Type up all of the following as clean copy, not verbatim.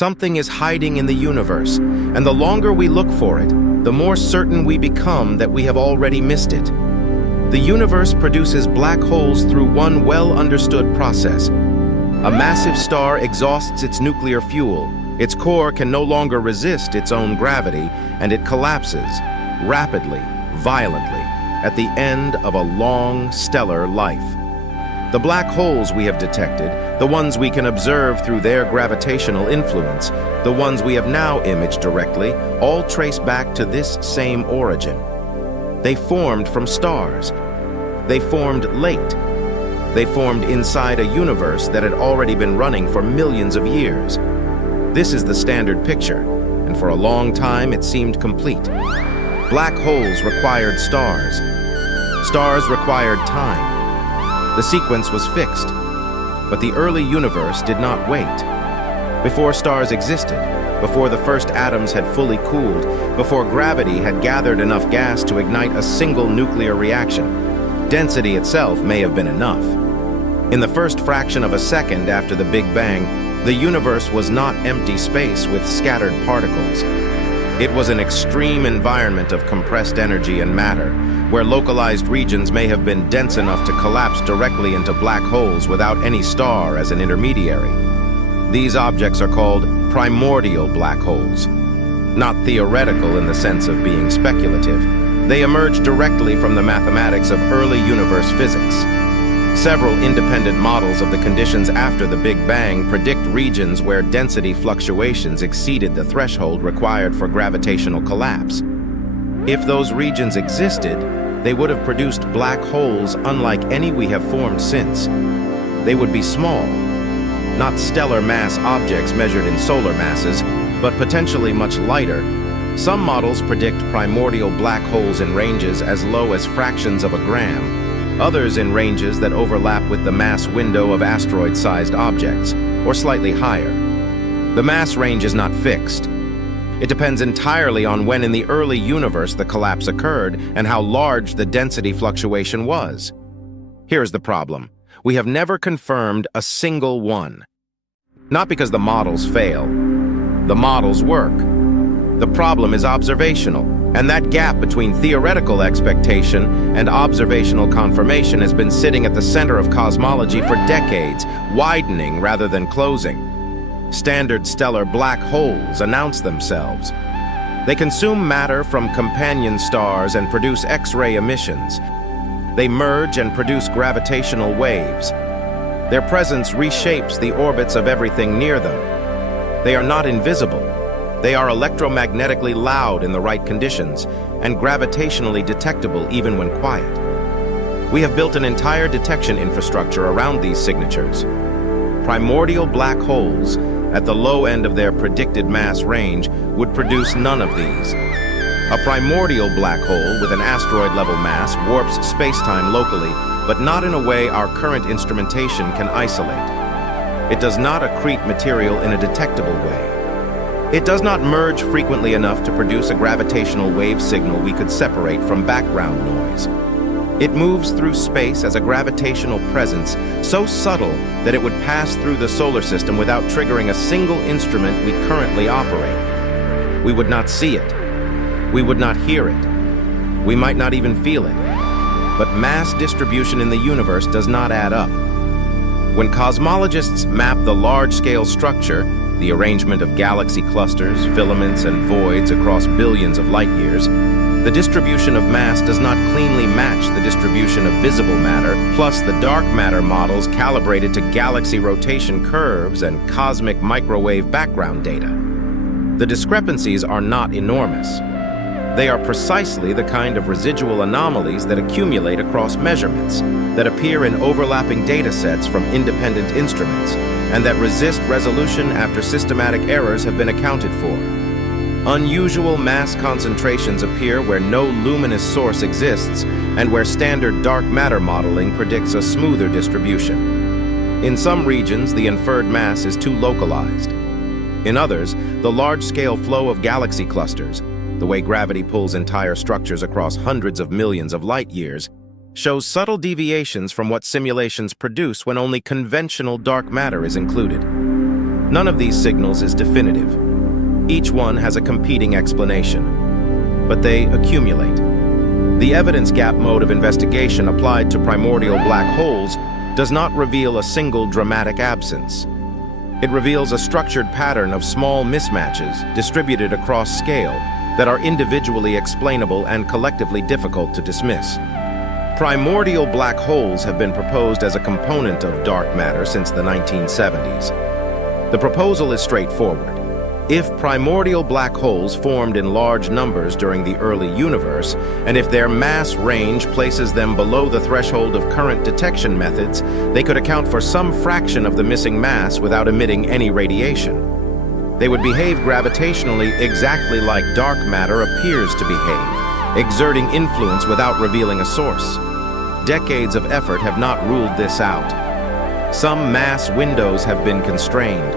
Something is hiding in the universe, and the longer we look for it, the more certain we become that we have already missed it. The universe produces black holes through one well-understood process. A massive star exhausts its nuclear fuel. Its core can no longer resist its own gravity, and it collapses, rapidly, violently, at the end of a long, stellar life. The black holes we have detected, the ones we can observe through their gravitational influence, the ones we have now imaged directly, all trace back to this same origin. They formed from stars. They formed late. They formed inside a universe that had already been running for millions of years. This is the standard picture, and for a long time it seemed complete. Black holes required stars. Stars required time. The sequence was fixed, but the early universe did not wait. Before stars existed, before the first atoms had fully cooled, before gravity had gathered enough gas to ignite a single nuclear reaction, density itself may have been enough. In the first fraction of a second after the Big Bang, the universe was not empty space with scattered particles. It was an extreme environment of compressed energy and matter, where localized regions may have been dense enough to collapse directly into black holes without any star as an intermediary. These objects are called primordial black holes. Not theoretical in the sense of being speculative, they emerge directly from the mathematics of early universe physics. Several independent models of the conditions after the Big Bang predict regions where density fluctuations exceeded the threshold required for gravitational collapse. If those regions existed, they would have produced black holes unlike any we have formed since. They would be small, not stellar mass objects measured in solar masses, but potentially much lighter. Some models predict primordial black holes in ranges as low as fractions of a gram, others in ranges that overlap with the mass window of asteroid-sized objects, or slightly higher. The mass range is not fixed. It depends entirely on when in the early universe the collapse occurred and how large the density fluctuation was. Here's the problem. We have never confirmed a single one. Not because the models fail. The models work. The problem is observational, and that gap between theoretical expectation and observational confirmation has been sitting at the center of cosmology for decades, widening rather than closing. Standard stellar black holes announce themselves. They consume matter from companion stars and produce X-ray emissions. They merge and produce gravitational waves. Their presence reshapes the orbits of everything near them. They are not invisible. They are electromagnetically loud in the right conditions and gravitationally detectable even when quiet. We have built an entire detection infrastructure around these signatures. Primordial black holes, at the low end of their predicted mass range, would produce none of these. A primordial black hole with an asteroid-level mass warps space-time locally, but not in a way our current instrumentation can isolate. It does not accrete material in a detectable way. It does not merge frequently enough to produce a gravitational wave signal we could separate from background noise. It moves through space as a gravitational presence so subtle that it would pass through the solar system without triggering a single instrument we currently operate. We would not see it. We would not hear it. We might not even feel it. But mass distribution in the universe does not add up. When cosmologists map the large-scale structure, the arrangement of galaxy clusters, filaments, and voids across billions of light years, the distribution of mass does not cleanly match the distribution of visible matter, plus the dark matter models calibrated to galaxy rotation curves and cosmic microwave background data. The discrepancies are not enormous. They are precisely the kind of residual anomalies that accumulate across measurements, that appear in overlapping data sets from independent instruments, and that resist resolution after systematic errors have been accounted for. Unusual mass concentrations appear where no luminous source exists and where standard dark matter modeling predicts a smoother distribution. In some regions, the inferred mass is too localized. In others, the large-scale flow of galaxy clusters, the way gravity pulls entire structures across hundreds of millions of light years, shows subtle deviations from what simulations produce when only conventional dark matter is included. None of these signals is definitive. Each one has a competing explanation, but they accumulate. The evidence gap mode of investigation applied to primordial black holes does not reveal a single dramatic absence. It reveals a structured pattern of small mismatches distributed across scale that are individually explainable and collectively difficult to dismiss. Primordial black holes have been proposed as a component of dark matter since the 1970s. The proposal is straightforward. If primordial black holes formed in large numbers during the early universe, and if their mass range places them below the threshold of current detection methods, they could account for some fraction of the missing mass without emitting any radiation. They would behave gravitationally exactly like dark matter appears to behave, exerting influence without revealing a source. Decades of effort have not ruled this out. Some mass windows have been constrained.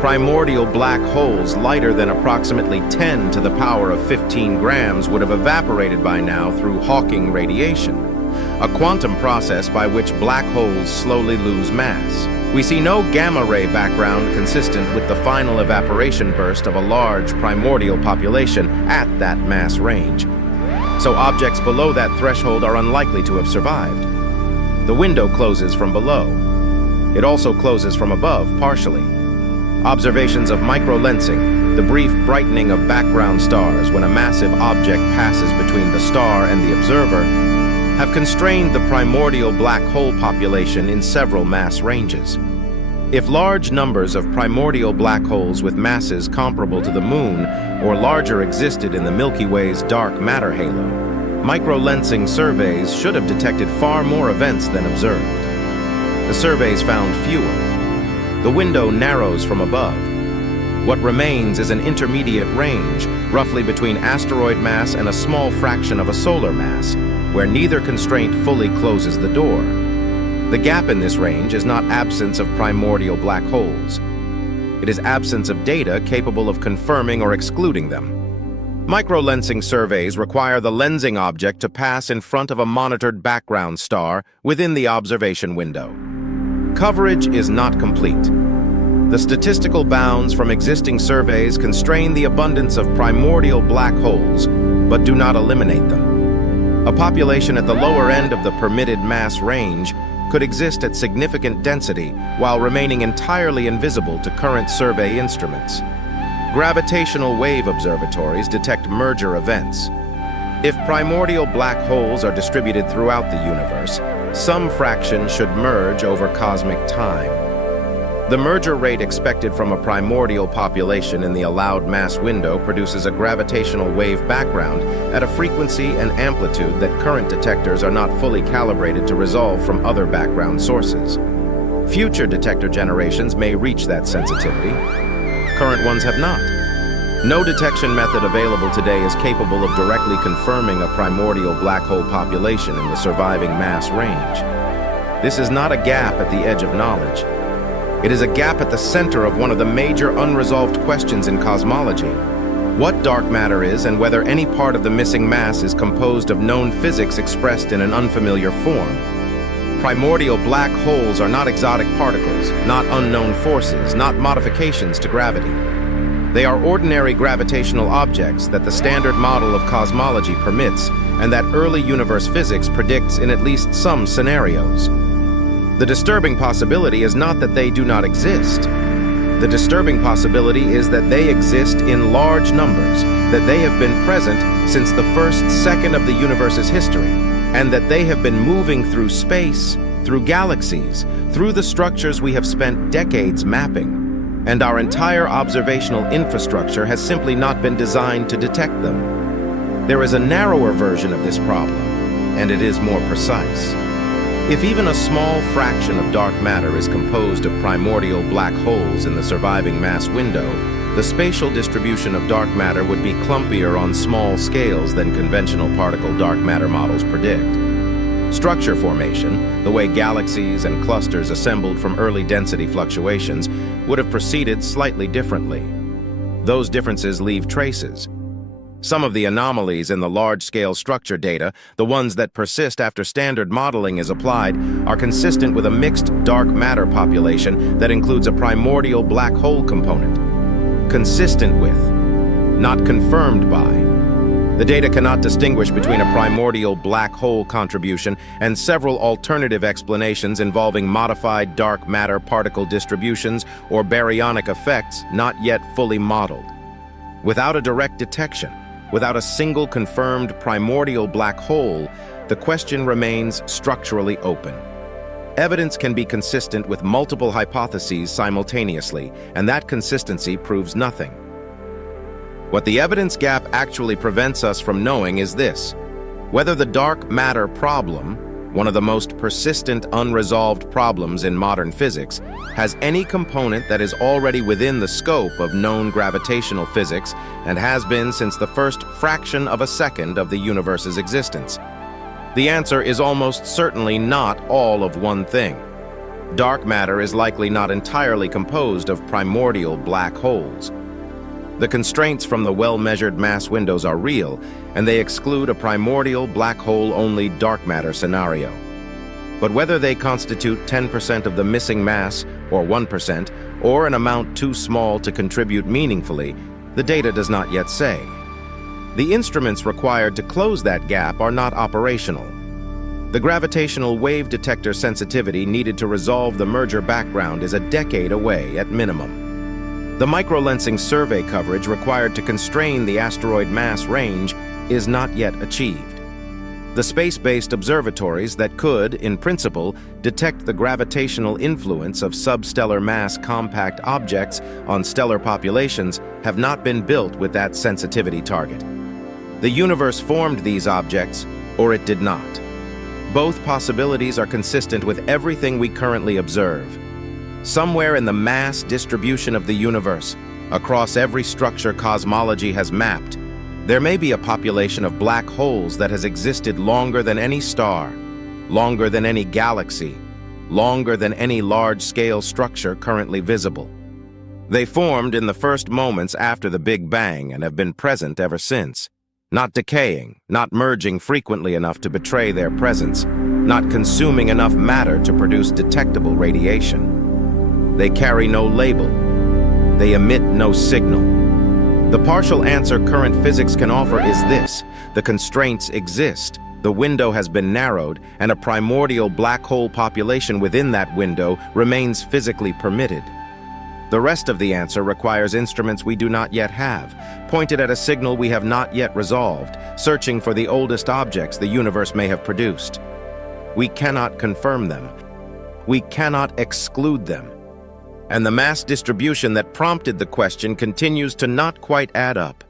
Primordial black holes lighter than approximately 10 to the power of 15 grams would have evaporated by now through Hawking radiation, a quantum process by which black holes slowly lose mass. We see no gamma-ray background consistent with the final evaporation burst of a large primordial population at that mass range, so objects below that threshold are unlikely to have survived. The window closes from below. It also closes from above, partially. Observations of microlensing, the brief brightening of background stars when a massive object passes between the star and the observer, have constrained the primordial black hole population in several mass ranges. If large numbers of primordial black holes with masses comparable to the Moon or larger existed in the Milky Way's dark matter halo, microlensing surveys should have detected far more events than observed. The surveys found fewer. The window narrows from above. What remains is an intermediate range, roughly between asteroid mass and a small fraction of a solar mass, where neither constraint fully closes the door. The gap in this range is not absence of primordial black holes. It is absence of data capable of confirming or excluding them. Microlensing surveys require the lensing object to pass in front of a monitored background star within the observation window. Coverage is not complete. The statistical bounds from existing surveys constrain the abundance of primordial black holes, but do not eliminate them. A population at the lower end of the permitted mass range could exist at significant density while remaining entirely invisible to current survey instruments. Gravitational wave observatories detect merger events. If primordial black holes are distributed throughout the universe, some fraction should merge over cosmic time. The merger rate expected from a primordial population in the allowed mass window produces a gravitational wave background at a frequency and amplitude that current detectors are not fully calibrated to resolve from other background sources. Future detector generations may reach that sensitivity. Current ones have not. No detection method available today is capable of directly confirming a primordial black hole population in the surviving mass range. This is not a gap at the edge of knowledge. It is a gap at the center of one of the major unresolved questions in cosmology: what dark matter is and whether any part of the missing mass is composed of known physics expressed in an unfamiliar form. Primordial black holes are not exotic particles, not unknown forces, not modifications to gravity. They are ordinary gravitational objects that the standard model of cosmology permits and that early universe physics predicts in at least some scenarios. The disturbing possibility is not that they do not exist. The disturbing possibility is that they exist in large numbers, that they have been present since the first second of the universe's history, and that they have been moving through space, through galaxies, through the structures we have spent decades mapping. And our entire observational infrastructure has simply not been designed to detect them. There is a narrower version of this problem, and it is more precise. If even a small fraction of dark matter is composed of primordial black holes in the surviving mass window, the spatial distribution of dark matter would be clumpier on small scales than conventional particle dark matter models predict. Structure formation, the way galaxies and clusters assembled from early density fluctuations, would have proceeded slightly differently. Those differences leave traces. Some of the anomalies in the large-scale structure data, the ones that persist after standard modeling is applied, are consistent with a mixed dark matter population that includes a primordial black hole component. Consistent with, not confirmed by. The data cannot distinguish between a primordial black hole contribution and several alternative explanations involving modified dark matter particle distributions or baryonic effects not yet fully modeled. Without a direct detection, without a single confirmed primordial black hole, the question remains structurally open. Evidence can be consistent with multiple hypotheses simultaneously, and that consistency proves nothing. What the evidence gap actually prevents us from knowing is this: whether the dark matter problem, one of the most persistent unresolved problems in modern physics, has any component that is already within the scope of known gravitational physics and has been since the first fraction of a second of the universe's existence. The answer is almost certainly not all of one thing. Dark matter is likely not entirely composed of primordial black holes. The constraints from the well-measured mass windows are real, and they exclude a primordial black hole-only dark matter scenario. But whether they constitute 10% of the missing mass, or 1%, or an amount too small to contribute meaningfully, the data does not yet say. The instruments required to close that gap are not operational. The gravitational wave detector sensitivity needed to resolve the merger background is a decade away at minimum. The microlensing survey coverage required to constrain the asteroid mass range is not yet achieved. The space-based observatories that could, in principle, detect the gravitational influence of substellar mass compact objects on stellar populations have not been built with that sensitivity target. The universe formed these objects, or it did not. Both possibilities are consistent with everything we currently observe. Somewhere in the mass distribution of the universe, across every structure cosmology has mapped, there may be a population of black holes that has existed longer than any star, longer than any galaxy, longer than any large-scale structure currently visible. They formed in the first moments after the Big Bang and have been present ever since, not decaying, not merging frequently enough to betray their presence, not consuming enough matter to produce detectable radiation. They carry no label. They emit no signal. The partial answer current physics can offer is this: the constraints exist, the window has been narrowed, and a primordial black hole population within that window remains physically permitted. The rest of the answer requires instruments we do not yet have, pointed at a signal we have not yet resolved, searching for the oldest objects the universe may have produced. We cannot confirm them. We cannot exclude them. And the mass distribution that prompted the question continues to not quite add up.